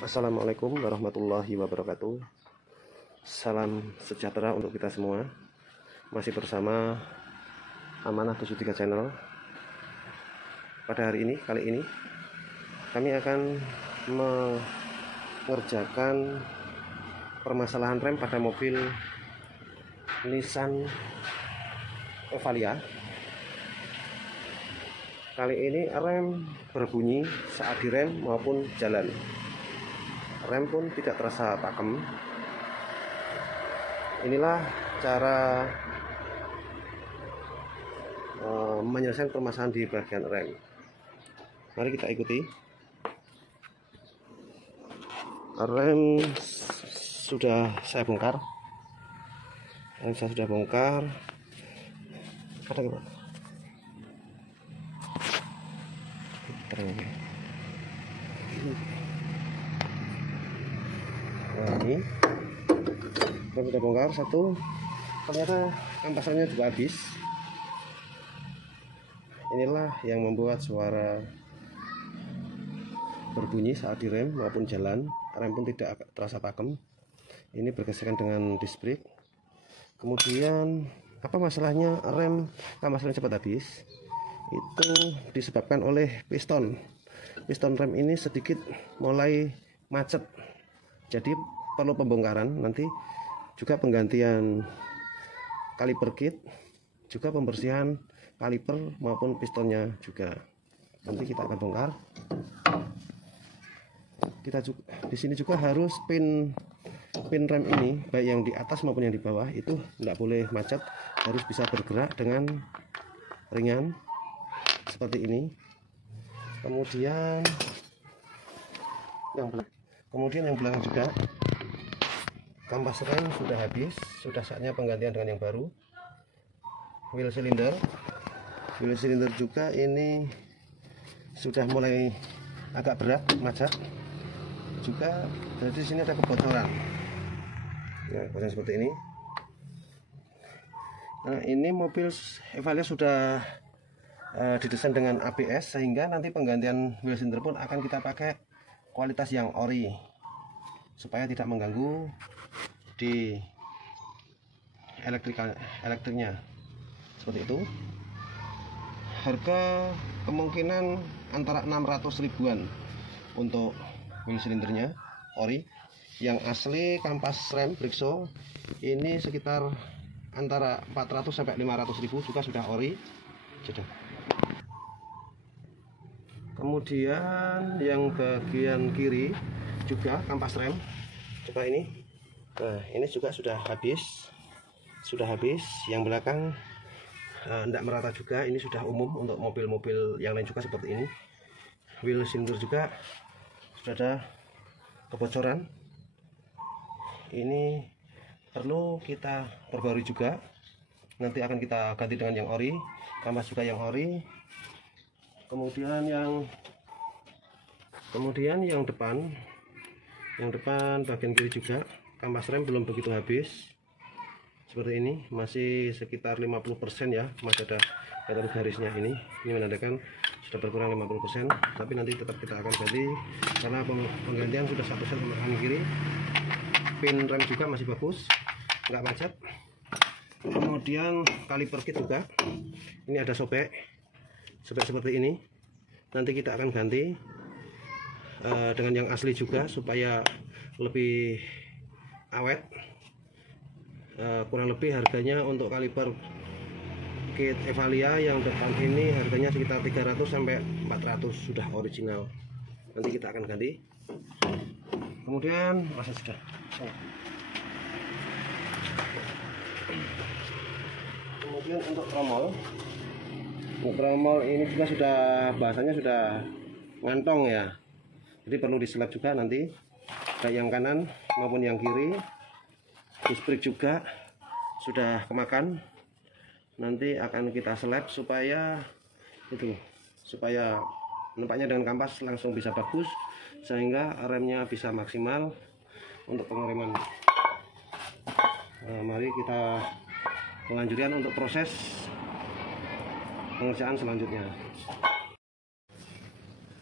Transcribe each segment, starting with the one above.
Assalamualaikum warahmatullahi wabarakatuh. Salam sejahtera untuk kita semua. Masih bersama Amanah 73 Channel. Pada hari ini, kali ini kami akan mengerjakan permasalahan rem pada mobil Nissan Evalia. Kali ini rem berbunyi saat direm maupun jalan. Rem pun tidak terasa pakem. Inilah cara menyelesaikan permasalahan di bagian rem. Mari kita ikuti. Rem sudah saya bongkar. Ada gimana? Nah, ini rem sudah bongkar satu. Ternyata ampasannya juga habis. Inilah yang membuat suara berbunyi saat direm maupun jalan. Rem pun tidak terasa pakem. Ini bergesekan dengan disc brake. Kemudian apa masalahnya ampasannya cepat habis? Itu disebabkan oleh piston rem ini sedikit mulai macet. Jadi perlu pembongkaran, nanti juga penggantian kaliper kit, juga pembersihan kaliper maupun pistonnya juga. Nanti kita akan bongkar. Kita juga di sini juga harus pin rem ini, baik yang di atas maupun yang di bawah, itu tidak boleh macet, harus bisa bergerak dengan ringan seperti ini. Kemudian yang belakang juga kampas rem sudah habis, sudah saatnya penggantian dengan yang baru. Wheel cylinder juga ini sudah mulai agak berat, macet juga. Jadi di sini ada kebocoran. Nah, kebocoran seperti ini. Nah, ini mobil Evalia sudah didesain dengan ABS, sehingga nanti penggantian wheel cylinder pun akan kita pakai kualitas yang ori supaya tidak mengganggu di elektriknya. Seperti itu. Harga kemungkinan antara 600 ribuan untuk wheel cylindernya ori. Yang asli kampas rem Brixo ini sekitar antara 400 sampai 500 ribu, juga sudah ori. Kemudian yang bagian kiri juga kampas rem, coba ini. Nah, ini juga sudah habis. Yang belakang tidak merata juga. Ini sudah umum untuk mobil-mobil yang lain juga seperti ini. Wheel cylinder juga sudah ada kebocoran. Ini perlu kita perbarui juga. Nanti akan kita ganti dengan yang ori. Kampas juga yang ori. Kemudian yang depan bagian kiri juga kampas rem belum begitu habis. Seperti ini, masih sekitar 50% ya, masih ada garisnya. Ini menandakan sudah berkurang 50%, tapi nanti tetap kita akan ganti karena penggantian sudah 1 set untuk kanan kiri. Pin rem juga masih bagus, nggak macet. Kemudian kaliper kit juga ini ada sobek seperti ini. Nanti kita akan ganti dengan yang asli juga supaya lebih awet. Kurang lebih harganya untuk kaliper kit Evalia yang depan ini harganya sekitar 300 sampai 400, sudah original. Nanti kita akan ganti. Kemudian untuk tromol ini juga sudah, bahasanya sudah ngantong ya, jadi perlu diselap juga nanti, baik yang kanan maupun yang kiri. Disc brake juga sudah kemakan, nanti akan kita selap supaya nampaknya dengan kampas langsung bisa bagus, sehingga remnya bisa maksimal untuk pengereman. Nah, mari kita melanjutkan untuk proses pengerjaan selanjutnya.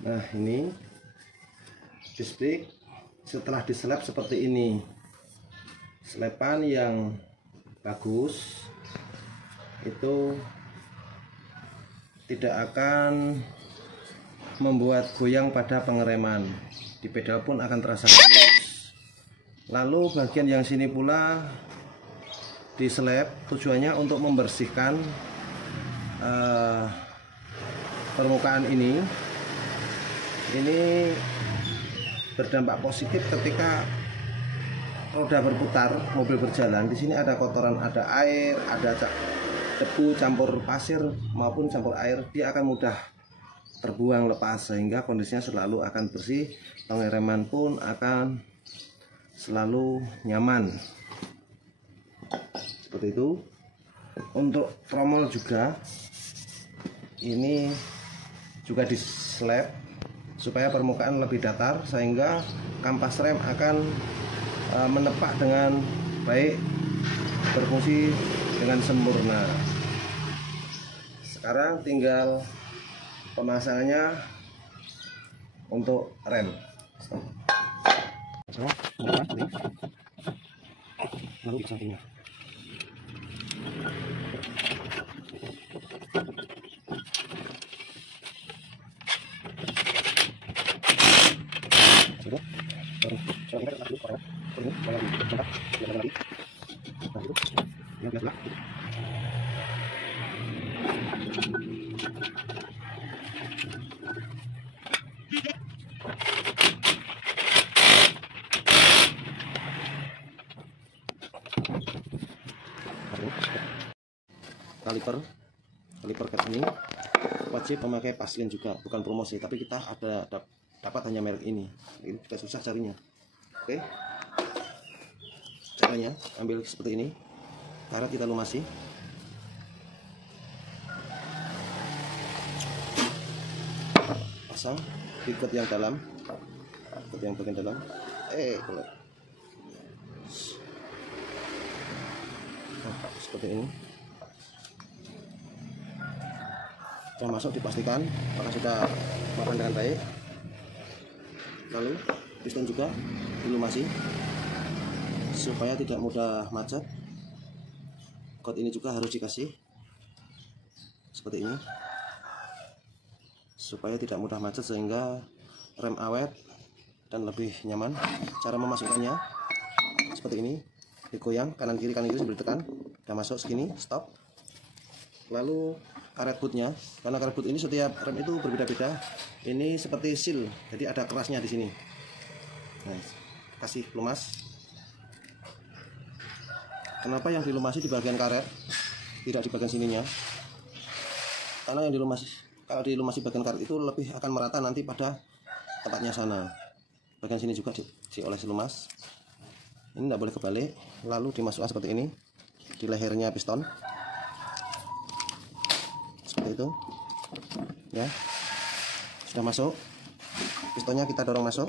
Nah, ini disc brake setelah diselap seperti ini, selepan yang bagus itu tidak akan membuat goyang pada pengereman, di pedal pun akan terasa halus. Lalu bagian yang sini pula diselap, tujuannya untuk membersihkan permukaan ini berdampak positif ketika roda berputar, mobil berjalan. Di sini ada kotoran, ada air, ada debu campur pasir maupun campur air, dia akan mudah terbuang lepas sehingga kondisinya selalu akan bersih, pengereman pun akan selalu nyaman. Seperti itu. Untuk tromol juga ini juga dislap supaya permukaan lebih datar sehingga kampas rem akan menepak dengan baik, berfungsi dengan sempurna. Sekarang tinggal pemasangannya untuk rem. Lalu ke sampingnya. Kaliper cat ini wajib memakai paslin juga, bukan promosi, tapi kita dapat hanya merek ini kita susah carinya. Oke, caranya ambil seperti ini, karet kita lumasi, pasang ikut yang dalam, ikut yang bagian dalam, seperti ini. Sudah masuk, dipastikan apakah sudah makan dengan baik. Lalu piston juga dilumasi supaya tidak mudah macet. Kot ini juga harus dikasih seperti ini supaya tidak mudah macet sehingga rem awet dan lebih nyaman. Cara memasukkannya seperti ini, digoyang kanan kiri sambil ditekan. Sudah masuk segini, stop. Lalu karet bootnya, karena karet boot ini setiap rem itu berbeda-beda. Ini seperti seal, jadi ada kerasnya di sini. Nah, kasih lumas. Kenapa yang dilumasi di bagian karet, tidak di bagian sininya? Karena yang dilumasi, kalau dilumasi bagian karet itu lebih akan merata nanti pada tempatnya sana. Bagian sini juga dioles lumas. Ini tidak boleh kebalik. Lalu dimasukkan seperti ini di lehernya piston. Seperti itu ya, sudah masuk, pistonnya kita dorong masuk,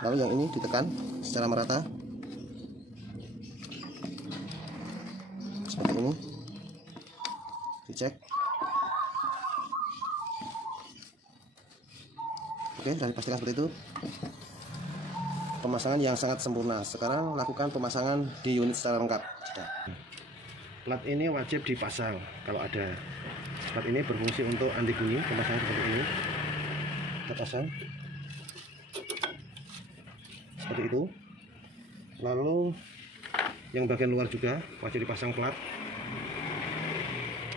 lalu yang ini ditekan secara merata seperti ini, dicek. Oke, sudah dipastikan seperti itu. Pemasangan yang sangat sempurna. Sekarang lakukan pemasangan di unit secara lengkap. Sudah. Plat ini wajib dipasang kalau ada. Plat ini berfungsi untuk anti bunyi, pemasangan seperti ini. Kita pasang seperti itu. Lalu yang bagian luar juga wajib dipasang plat.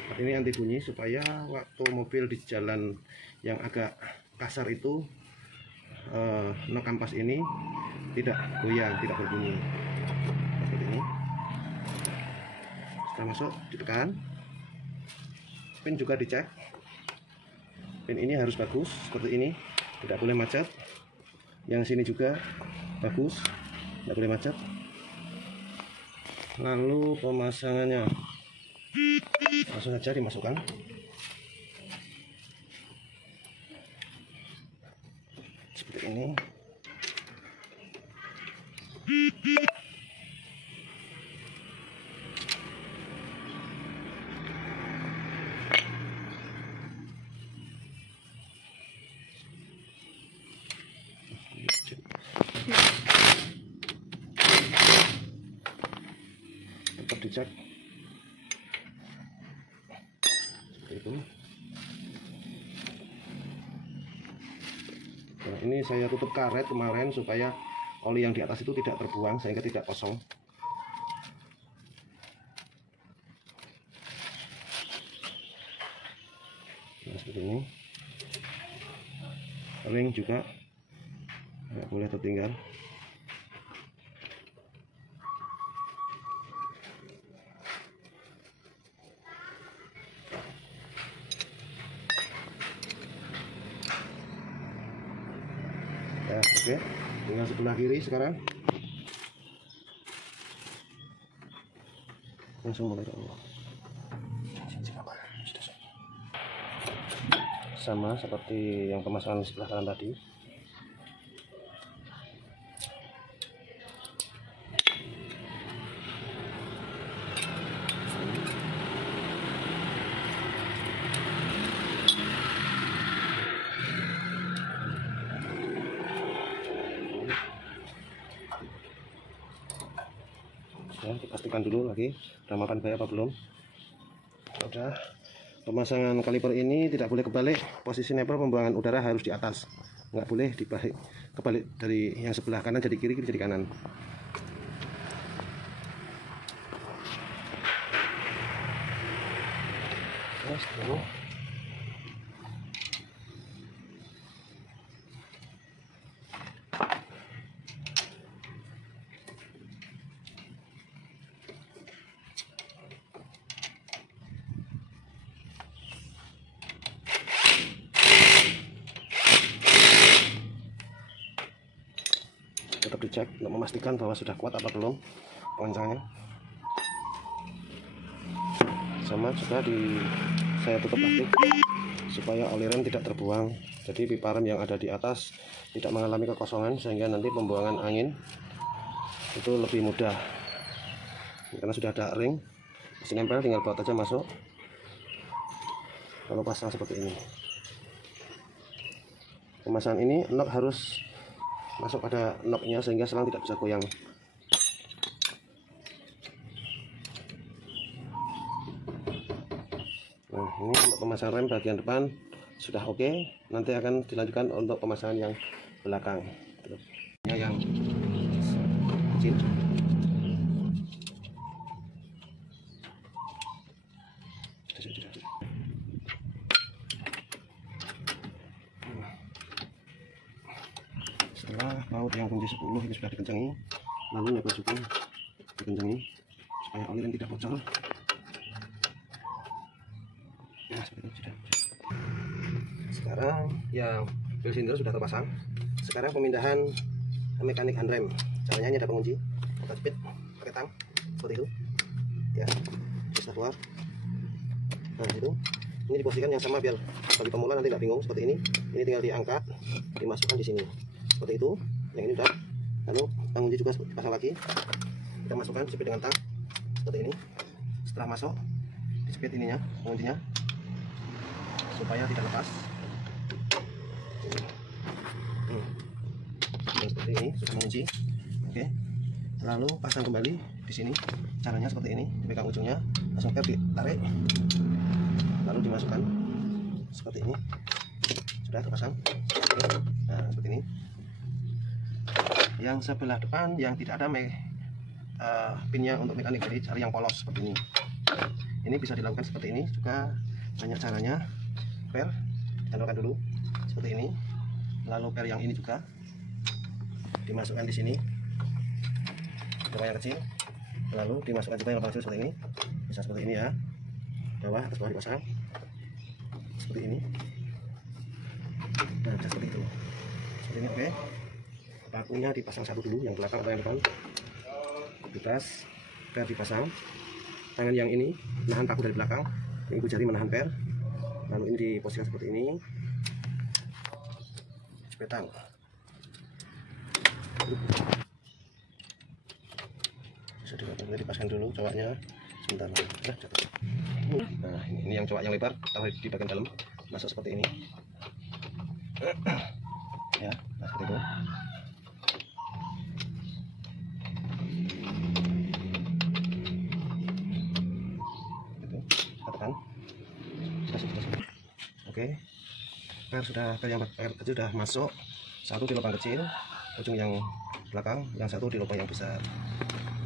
Plat ini anti bunyi supaya waktu mobil di jalan yang agak kasar itu kampas ini tidak goyang, tidak berbunyi. Seperti ini. Sudah masuk, ditekan. Pin juga dicek. Pin ini harus bagus seperti ini, tidak boleh macet. Yang sini juga bagus, tidak boleh macet. Lalu pemasangannya langsung saja dimasukkan. Seperti ini. tetap dicek seperti itu. Nah, ini saya tutup karet kemarin supaya oli yang di atas itu tidak terbuang sehingga tidak kosong. Nah, seperti ini. Ring juga nggak boleh tertinggal. Ya, oke, tinggal sebelah kiri sekarang. Langsung mulai dulu. Sama seperti yang pemasangan sebelah kanan tadi. Ya, dipastikan dulu lagi udah makan baik apa belum. Udah. Pemasangan kaliper ini tidak boleh kebalik, posisi nempel pembuangan udara harus di atas, nggak boleh dibalik kebalik dari yang sebelah kanan jadi kiri, kiri jadi kanan. Tetap dicek untuk memastikan bahwa sudah kuat apa belum pengencangnya. Sama juga saya tutup plastik supaya oli rem tidak terbuang, jadi pipa rem yang ada di atas tidak mengalami kekosongan sehingga nanti pembuangan angin itu lebih mudah. Karena sudah ada ring masih nempel, tinggal baut aja masuk lalu pasang seperti ini. Pemasangan ini nok harus masuk pada noknya sehingga selang tidak bisa goyang. Nah, ini untuk pemasangan rem bagian depan sudah oke. Nanti akan dilanjutkan untuk pemasangan yang belakang. Yang kecil. Setelah baut yang kunci 10 ini sudah dikencangi, lalu nyabel juga dikencangi supaya oli rem tidak bocor. Nah, seperti itu sudah. Sekarang yang bel silinder sudah terpasang. Sekarang pemindahan mekanik handrem. Caranya ini ada pengunci, kita jepit pakai tang seperti itu. Ya, bisa keluar. Nah, itu. Ini diposisikan yang sama biar bagi pemula nanti nggak bingung seperti ini. Ini tinggal diangkat, dimasukkan di sini. Seperti itu. Yang ini udah. Lalu pengunci juga dipasang lagi. Kita masukkan jepit dengan tang seperti ini. Setelah masuk, dijepit ininya, penguncinya supaya tidak lepas. Seperti ini sudah mengunci. Oke. Lalu pasang kembali di sini. Caranya seperti ini, dipegang ujungnya, langsung ditarik, lalu dimasukkan seperti ini. Sudah terpasang. Nah, seperti ini. Yang sebelah depan yang tidak ada pinnya untuk mekanik, jadi cari yang polos seperti ini. Ini bisa dilakukan seperti ini juga, banyak caranya. Per ditandurkan dulu seperti ini, lalu per yang ini juga dimasukkan di sini, coba yang kecil, lalu dimasukkan juga yang kecil seperti ini, bisa seperti ini ya, bawah atas bawah dipasang seperti ini. Nah, bisa seperti itu, seperti ini. Oke, pakunya dipasang satu dulu, yang belakang atau yang depan bebas. Per dipasang, tangan yang ini menahan paku dari belakang, ini ibu jari menahan per. Lalu ini diposisikan seperti ini, jepitan. Bisa dipasang dulu cowoknya sebentar. Nah, ini yang cowok yang lebar, taruh di bagian dalam, masuk seperti ini. Ya, nah seperti itu. Oke, per yang kecil sudah masuk, satu di lubang kecil, ujung yang belakang, yang satu di lubang yang besar.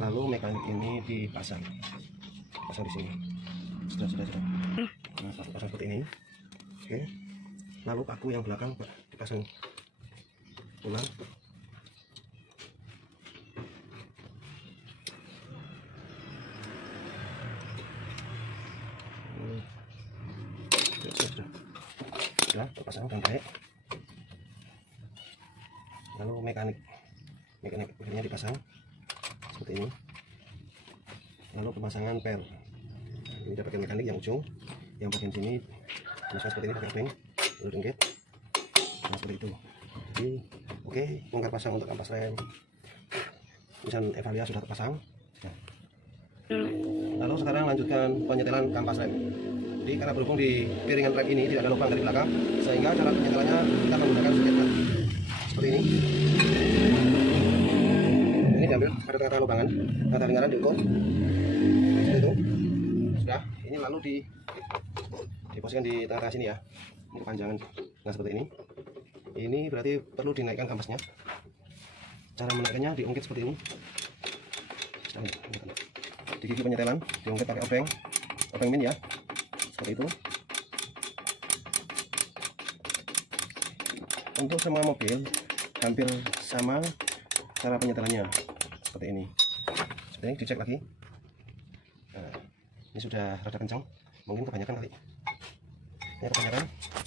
Lalu mekanik ini dipasang di sini. Sudah. Nah, pasang seperti ini. Oke, lalu paku yang belakang dipasang ulang. Sudah terpasang dengan baik. Lalu mekaniknya dipasang seperti ini. Lalu pemasangan per. Ini bagian mekanik yang ujung, yang bagian sini bisa seperti ini pakai ring, lalu ringgit. Nah, seperti itu. Jadi, oke, bongkar pasang untuk kampas rem. Misalnya Evalia sudah terpasang. Lalu sekarang lanjutkan penyetelan kampas rem. Jadi karena berhubung di piringan rem ini tidak ada lubang dari belakang, sehingga cara penyetelannya kita menggunakan suket seperti ini. Ini diambil pada tengah-tengah lubangan, tengah lingkaran diukur. Seperti itu. Sudah, ini lalu diposisikan di tengah-tengah sini ya. Ini kepanjangan. Nah, seperti ini. Ini berarti perlu dinaikkan kampasnya. Cara menaikkannya diungkit seperti ini. Di gigi penyetelan diungkit pakai obeng min ya, seperti itu. Untuk semua mobil hampir sama cara penyetelannya, seperti ini. Seperti ini, dicek lagi. Nah, ini sudah rada kencang, mungkin kebanyakan kali. Ini kebanyakan,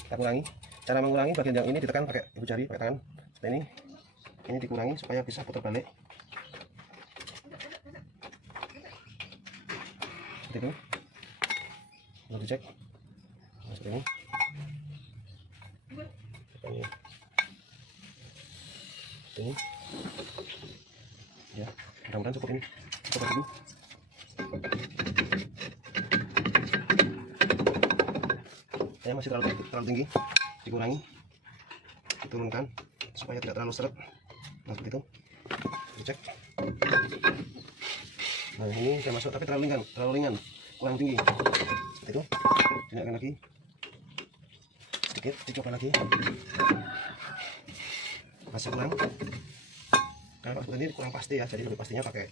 kita kurangi. Cara mengurangi bagian yang ini ditekan pakai ibu jari, pakai tangan seperti ini. Ini dikurangi supaya bisa putar balik. Seperti itu. Lalu dicek. Nah, seperti ini. Seperti ini. Ya, mudah-mudahan cukup ini. Coba dulu. Ya, masih terlalu tinggi. Dikurangi, diturunkan supaya tidak terlalu seret. Nah, seperti itu. Dicek. Nah, ini saya masuk tapi terlalu ringan, kurang tinggi. Seperti itu. Dinaikkan lagi sedikit, dicoba lagi. Masih kurang. Kalau seperti ini kurang pasti ya, jadi lebih pastinya pakai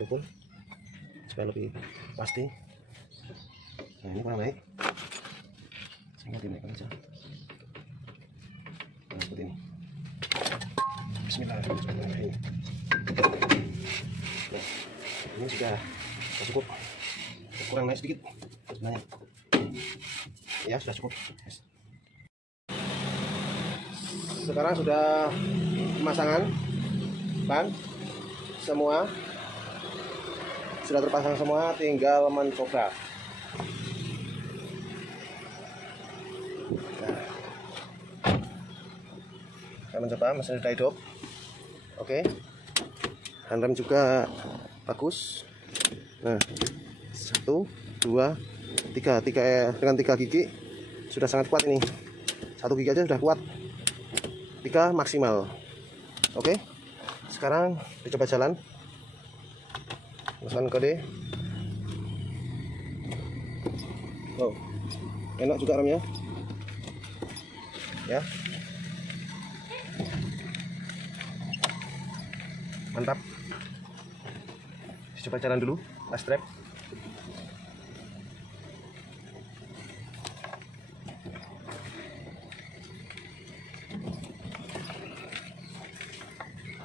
rukun supaya lebih pasti. Nah, ini kurang naik, sehingga dinaikkan aja. Nah, seperti ini. Bismillahirrahmanirrahim. Nah, ini sudah cukup, kurang naik sedikit sebenarnya. Ya, sudah cukup. Sekarang sudah pemasangan ban semua sudah terpasang semua, tinggal mencoba. Saya mencoba, mesin sudah hidup. Oke, handrem juga bagus. Nah, 1, 2, 3 dengan 3 gigi sudah sangat kuat ini. 1 gigi aja sudah kuat, 3 maksimal. Oke, sekarang dicoba jalan. Masukkan kode. Oh, enak juga remnya ya. Mantap. Coba jalan dulu, last trap.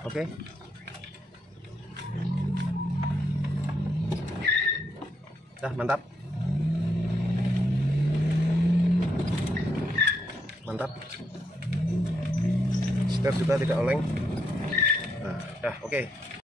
Oke. Dah, mantap. Mantap. Setir juga tidak oleng. Nah, dah, oke.